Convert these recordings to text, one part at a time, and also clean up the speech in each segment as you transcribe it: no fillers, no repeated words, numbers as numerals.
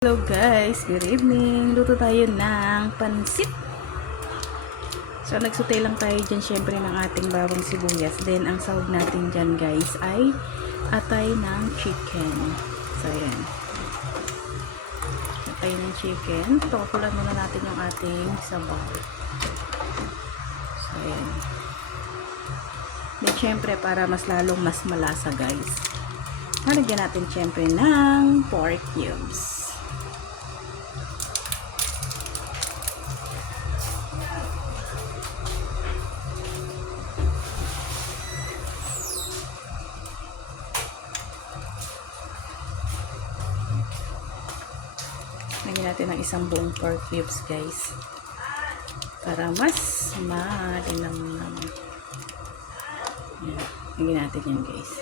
Hello guys, good evening. Luto tayo ng pansit. So nagsutay lang tayo dyan syempre ng ating bawang sibuyas. Then ang sahog natin dyan guys ay atay ng chicken. So yan. Atay ng chicken. Pakukulan muna natin yung ating sabaw. So yan. Then syempre para mas lalong mas malasa guys. Halagyan natin syempre ng pork cubes. Lagyan natin ng isang buong pork cubes guys para mas malinamnam. Lagyan natin yan guys.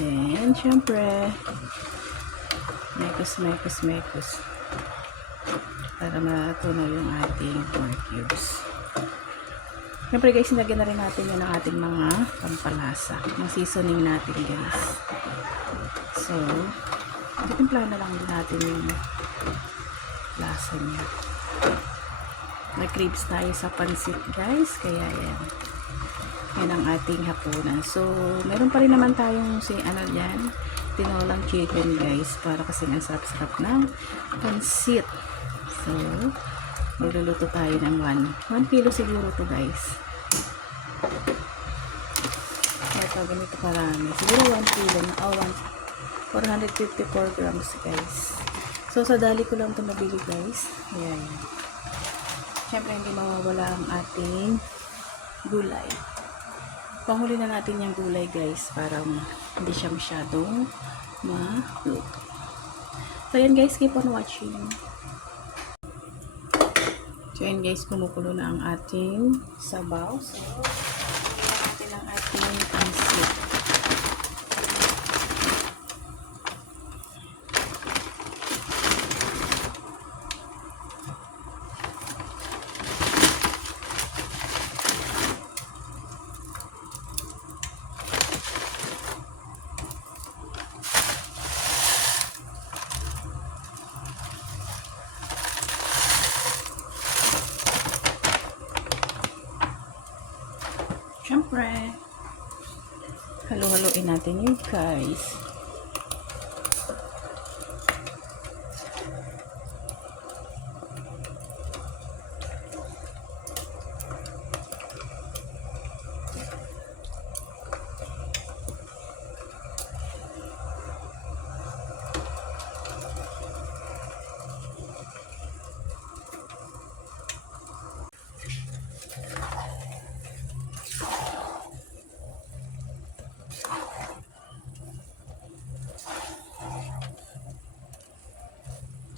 Then syempre mekos para matunaw yung ating pork cubes. Syempre guys, nilagyan na rin natin yun ng ating mga pampalasa, ng seasoning natin guys. So, titimplahan na lang din natin yung lasa niya. Nag-cribs tayo sa pansit guys, kaya yan. Yan ang ating hapunan. So, meron pa rin naman tayong yan, tinolang chicken guys, para kasi ang sarap-sarap ng pansit. So, magluluto tayo ng 1 kilo siguro to guys. Ito, ganito karami. Siguro 1 kilo na, 454 grams guys. So, sa dali ko lang ito nabili guys. Ayan. Siyempre, hindi mawawala ang ating gulay. Panghuli na natin yung gulay guys para hindi siya masyadong maluto. So, ayan guys, keep on watching. So, ayan guys, kumukulo na ang ating sabaw. So, natin ang ating pansit. Siyempre, halo-haloin natin yun guys.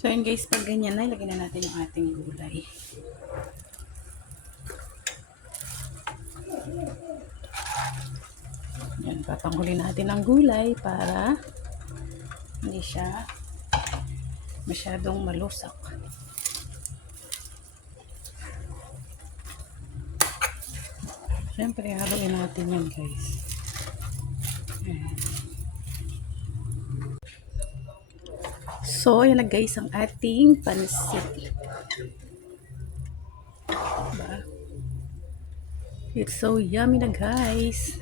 So, yun guys, pag ganyan na, ilagay na natin yung ating gulay. Yan, papanghuli natin ang gulay para hindi siya masyadong malusak. Siyempre, haluin natin yan guys. Yan. So, ayan na guys ang ating pansit. Diba? It's so yummy na guys.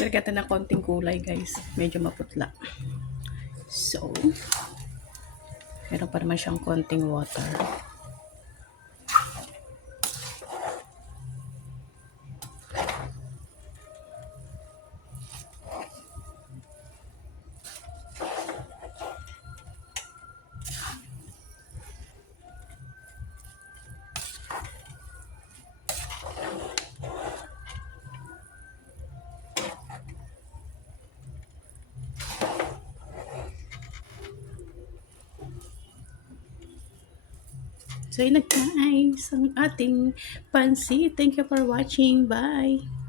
Lagyan natin ng konting kulay guys. Medyo maputla. So, meron pa naman siyang konting water. So, yun na guys, ang ating pansit. Thank you for watching. Bye!